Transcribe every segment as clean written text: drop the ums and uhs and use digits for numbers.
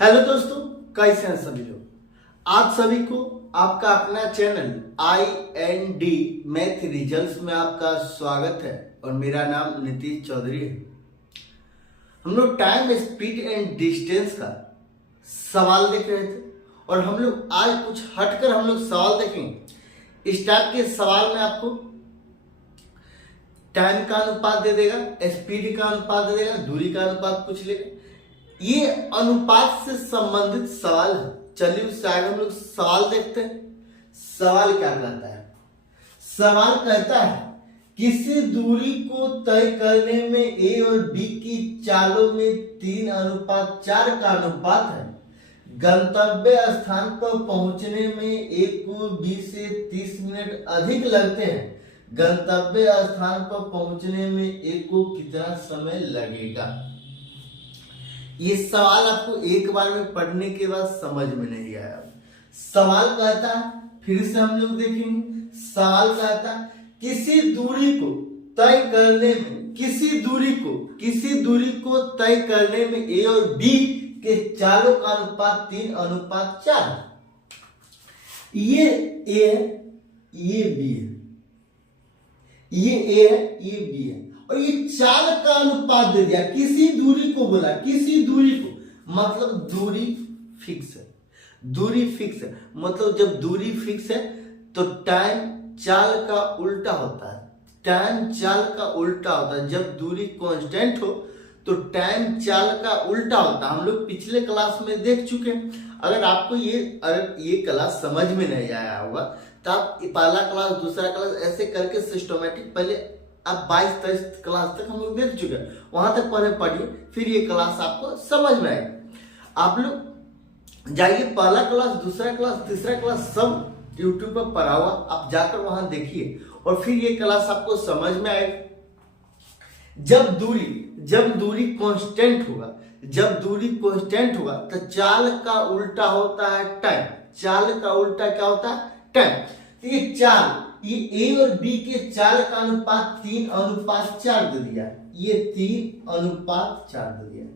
Hello दोस्तों, कैसे हैं सभी लोग। आप सभी को आपका अपना चैनल IND मैथ रिजल्ट्स में आपका स्वागत है और मेरा नाम नीतीश चौधरी है। हम लोग टाइम, स्पीड एंड डिस्टेंस का सवाल देख रहे थे और हम लोग आज कुछ हटकर हम लोग सवाल देखेंगे। इस टाइप के सवाल में आपको टाइम का अनुपात दे देगा, स्पीड का अनुपात दे देगा, दूरी का अनुपात पूछ लेगा। ये अनुपात से संबंधित सवाल है। चलिए उससे आगे हम लोग सवाल देखते हैं। सवाल क्या कहता है? सवाल कहता है किसी दूरी को तय करने में A और B की चालों में 3:4 का अनुपात है। गंतव्य स्थान पर पहुंचने में A को B से 30 मिनट अधिक लगते हैं। गंतव्य स्थान पर पहुंचने में A को कितना समय लगेगा? ये सवाल आपको एक बार में पढ़ने के बाद समझ में नहीं आया। सवाल कहता है, फिर से हम लोग देखेंगे। सवाल कहता है किसी दूरी को तय करने में, किसी दूरी को तय करने में A और B के चालों का अनुपात 3:4। ये A है, ये B है, ये A है, ये B है और ये चाल का अनुपात दे दिया। किसी दूरी को बोला, किसी दूरी को मतलब दूरी फिक्स है। दूरी फिक्स है मतलब जब दूरी फिक्स है तो टाइम चाल का उल्टा होता है। टाइम चाल का उल्टा होता है। जब दूरी कांस्टेंट हो तो टाइम चाल का उल्टा होता है। हम लोग पिछले क्लास में देख चुके हैं। अगर आपको ये क्लास समझ में नहीं आया होगा तो आप पहला क्लास, दूसरा क्लास ऐसे करके सिस्टमैटिक पहले अब 22-23 क्लास तक हम लोग देख चुके हैं। वहां तक पहले पढ़िए, फिर ये क्लास आपको समझ में आएगा। आप लोग जाइए, पहला क्लास, दूसरा क्लास, तीसरा क्लास सब यूट्यूब पर पढ़ा हुआ, आप जाकर वहां देखिए और फिर ये क्लास आपको समझ में आएगा। जब दूरी कांस्टेंट होगा तो चाल का उल्टा होता है टाइम। चाल का उल्टा क्या होता है? टाइम। तो ये A और B के चाल का अनुपात 3:4 दे दिया। ये 3:4 दे दिया।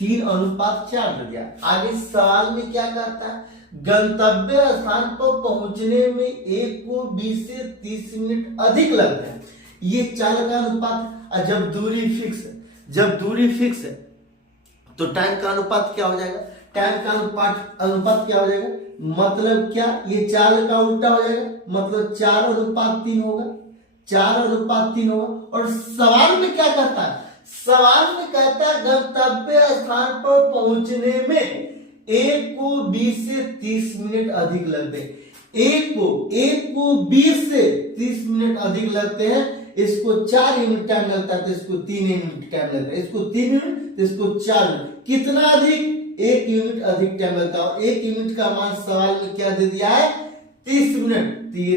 3:4 दे दिया। आगे सवाल में क्या कहता है? गंतव्य स्थान पर पहुंचने में A को B से 30 मिनट अधिक लगते हैं। ये चाल का अनुपात। और जब दूरी फिक्स है तो टाइम का अनुपात क्या हो जाएगा? टाइम का अनुपात क्या हो जाएगा? मतलब क्या? ये चाल का उल्टा हो जाएगा, मतलब 4:3 होगा। 4:3 होगा। और सवाल में क्या कहता है? सवाल में कहता है गंतव्य स्थान पर पहुंचने में A को B से 30 मिनट अधिक लगते हैं। A को B से 30 मिनट अधिक लगते हैं। इसको 4 यूनिट टाइम लगता है तो इसको 3 यूनिट टाइम लगता है। इसको 3 यूनिट तो इसको 4 यूनिट। कितना अधिक? 1 यूनिट अधिक टाइम लगता है। 1 यूनिट का मान सवाल में क्या दे दिया है? 30 मिनट। तो ये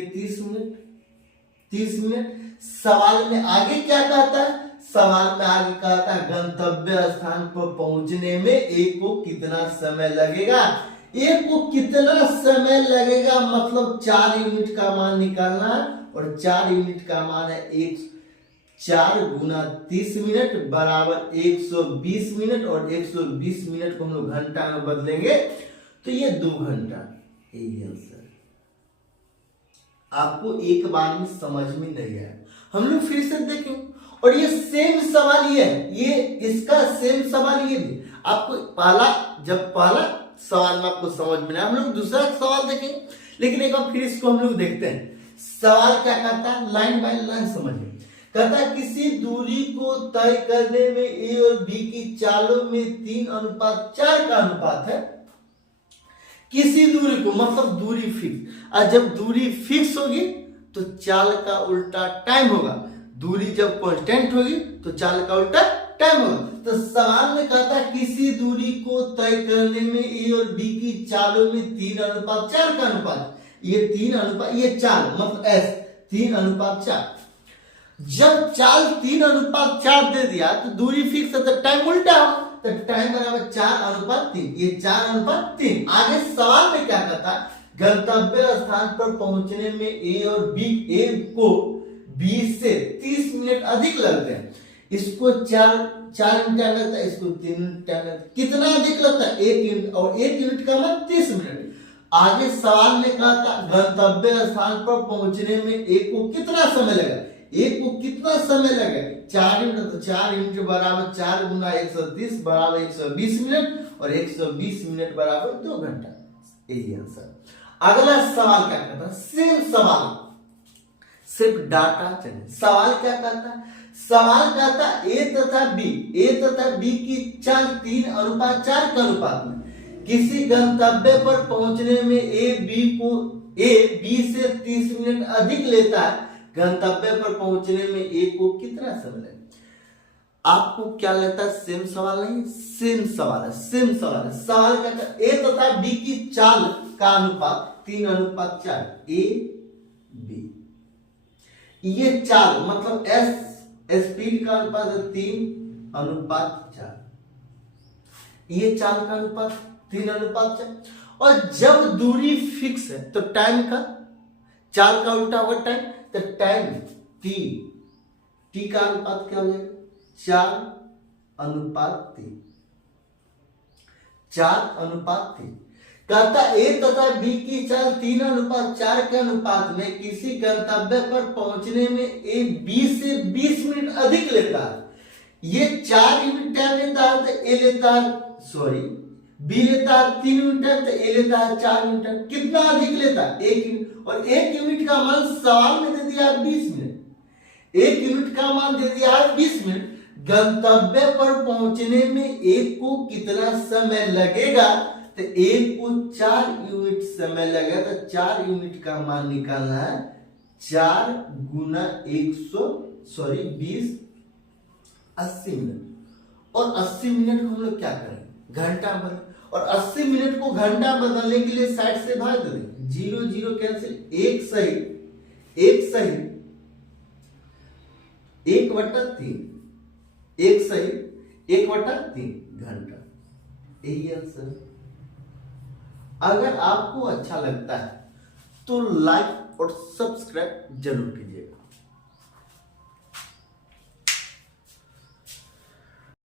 30 मिनट। सवाल में आगे क्या कहता है? सवाल में आगे कहता है गंतव्य स्थान पर पहुंचने में A को कितना समय लगेगा? A को कितना समय लगेगा मतलब 4 यूनिट का मान निकालना है और 4 यूनिट का मान है 4 गुना 30 मिनट बराबर 120 मिनट और 120 मिनट को हम लोग घंटा में बदलेंगे तो ये 2 घंटा। यही आंसर। आपको एक बार में समझ में नहीं आया, हम लोग फिर से देखेंगे। और ये सेम सवाल ये है, ये इसका सेम सवाल ये भी आपको पहला सवाल में आपको समझ में आया, हम लोग दूसरा सवाल देखेंगे। लेकिन एक बार फिर इसको हम लोग देखते हैं। सवाल क्या कहता है? लाइन बाय लाइन समझिए। कहता है किसी दूरी को तय करने में A और B की चालों में 3:4 का अनुपात है। किसी दूरी को मतलब दूरी फिक्स। और जब दूरी फिक्स होगी तो चाल का उल्टा टाइम होगा। दूरी जब कांस्टेंट होगी तो चाल का उल्टा टाइम होगा। तो सवाल में कहता है किसी दूरी को तय करने में A और B की चालों में 3:4 का अनुपात। ये 3 ये चाल मतलब S 3:4। जब चाल 3:4 दे दिया तो दूरी फिक्स है तो टाइम उल्टा हो तो टाइम बराबर 4:3। ये 4:3। आगे सवाल में क्या कहता है? गंतव्य स्थान पर पहुंचने में A और B को B से 30 मिनट अधिक लगते हैं। इसको 4 यूनिट टाइम लगता है, इसको 3 यूनिट टाइम लगता है। कितना अधिक लगता है? 1 यूनिट, और 1 यूनिट का मतलब 30 मिनट। आगे सवाल में कहा था गंतव्य स्थान पर पहुंचने में एक को कितना समय लगेगा? एक को कितना समय लगेगा? 4 यूनिट, तो 4 यूनिट बराबर 4 गुना 130 बराबर 120 मिनट, और 120 मिनट बराबर 2 घंटा। यही आंसर। अगला सवाल क्या कहता है? सेम सवाल, सिर्फ डाटा चाहिए। सवाल क्या कहता है? सवाल कहता है ए तथा बी की चाल 3:4 के अनुपात में किसी गंतव्य पर पहुंचने में ए बी से 30 मिनट अधिक लेता है। गंतव्य पर पहुंचने में ए को कितना समय लगेगा? आपको क्या लगता है? सेम सवाल नहीं, सेम सवाल है, सेम सवाल है। सवाल क्या कहता है? ए तथा बी की चाल का अनुपात 3:4, ए बी। ये चाल मतलब स्पीड का अनुपात 3:4, ये चाल का अनुपात 3:4। और जब दूरी फिक्स है तो टाइम का, चाल का उल्टा हुआ टाइम, तो टाइम टी का अनुपात क्या हो जाएगा? 4:3, 4:3। कहता ए तथा बी की चाल 3:4 के अनुपात में किसी गंतव्य पर पहुंचने में ए बी से 20 मिनट अधिक लेता है। ये 4 यूनिट टाइम लेता है तो ए लेता है, बी लेता है 3 यूनिट टाइम, तो ए लेता है 4 यूनिट टाइम। कितना अधिक लेता है? 1 यूनिट। और 1 यूनिट का मान सवाल में दे दिया है 20 मिनट। 1 यूनिट का मान दे दिया है 20 मिनट। गंतव्य पर पहुंचने में एक को कितना समय लगेगा? तो एक को 4 यूनिट समय लगेगा। तो 4 यूनिट का मान निकालना है, 4 गुना 20, 80 मिनट। और 80 मिनट को हम लोग क्या करेंगे? घंटा बदल, और 80 मिनट को घंटा बदलने के लिए 60 से भाग देंगे। 0 0 कैंसिल, 1 सही, 1/3, 1 सही, 1/3 घंटा। यही आंसर। अगर आपको अच्छा लगता है तो लाइक और सब्सक्राइब जरूर कीजिएगा।